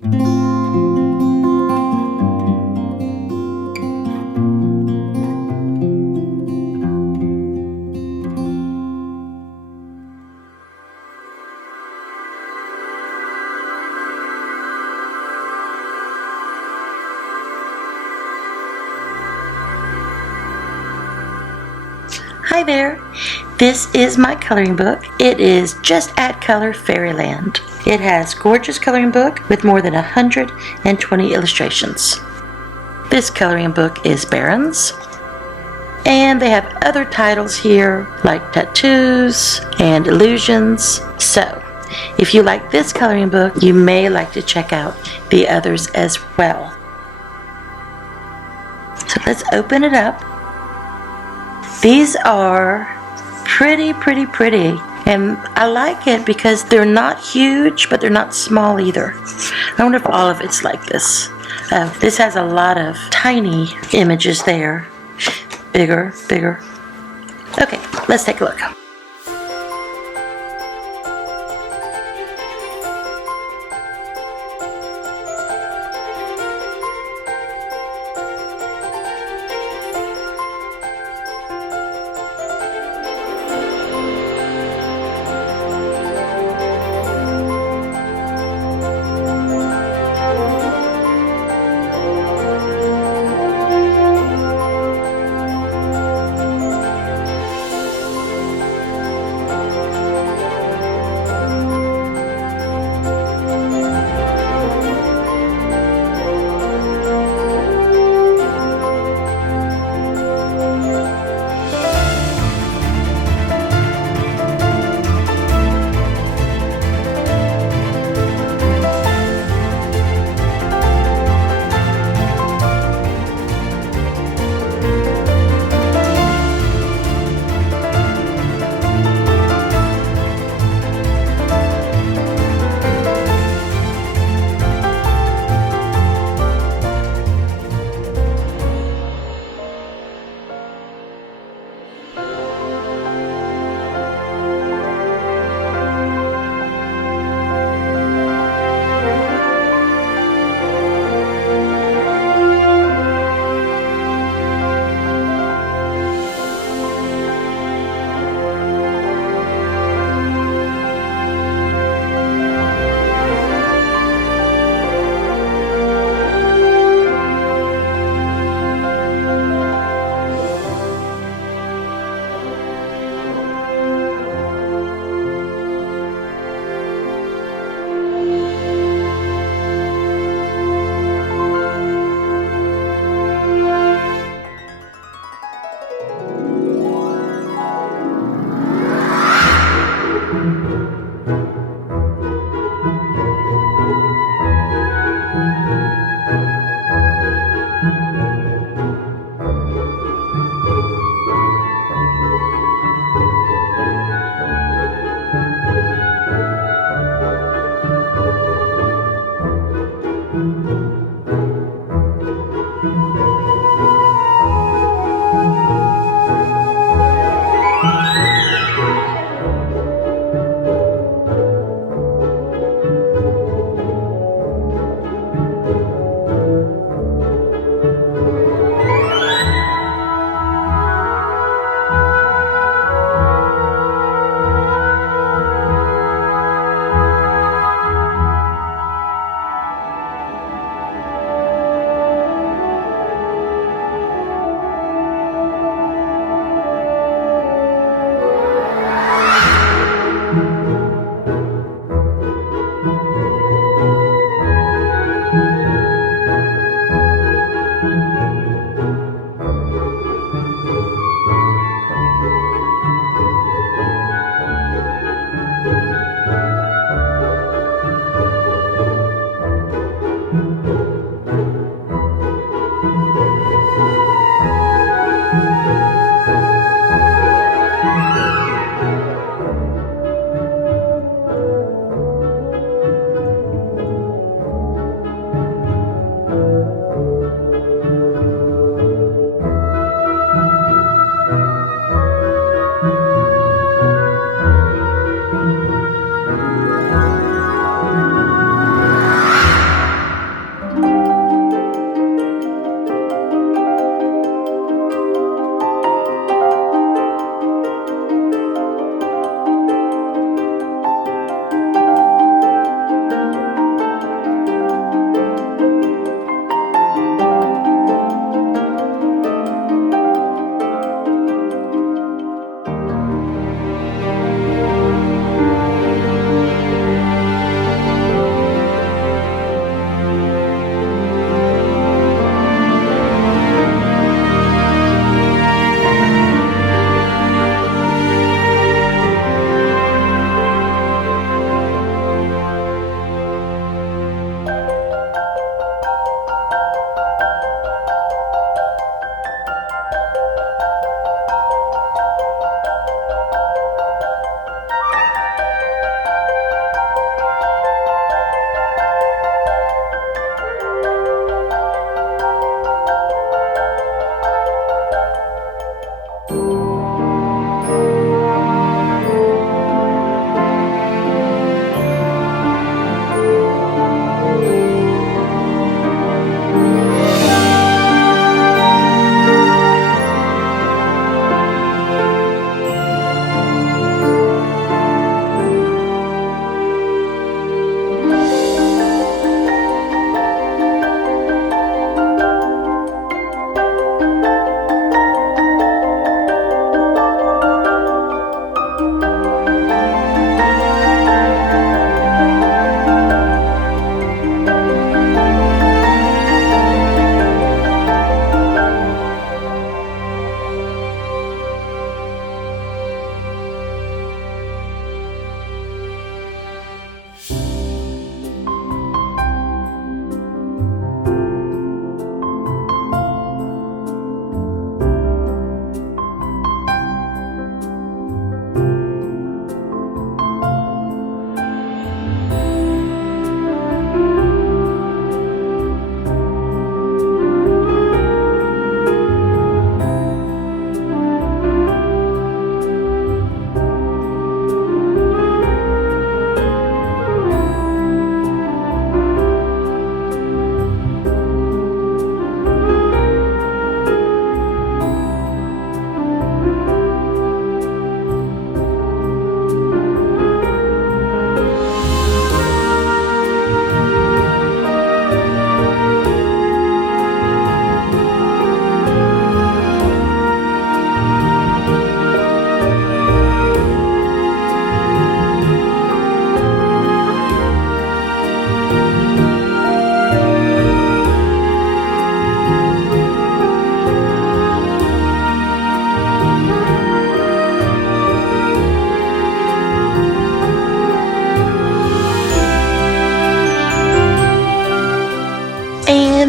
Hi there, this is my coloring book. It is Just Add Color Fairyland. It has gorgeous coloring book with more than 120 illustrations. This coloring book is Baron's, and they have other titles here like Tattoos and Illusions. So, if you like this coloring book, you may like to check out the others as well. So let's open it up. These are pretty, and I like it because they're not huge, but they're not small either. I wonder if all of it's like this. This has a lot of tiny images there. Bigger. Okay, let's take a look.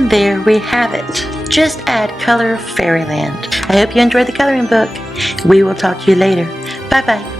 And there we have it. Just add color Fairyland. I hope you enjoyed the coloring book. We will talk to you later. Bye bye.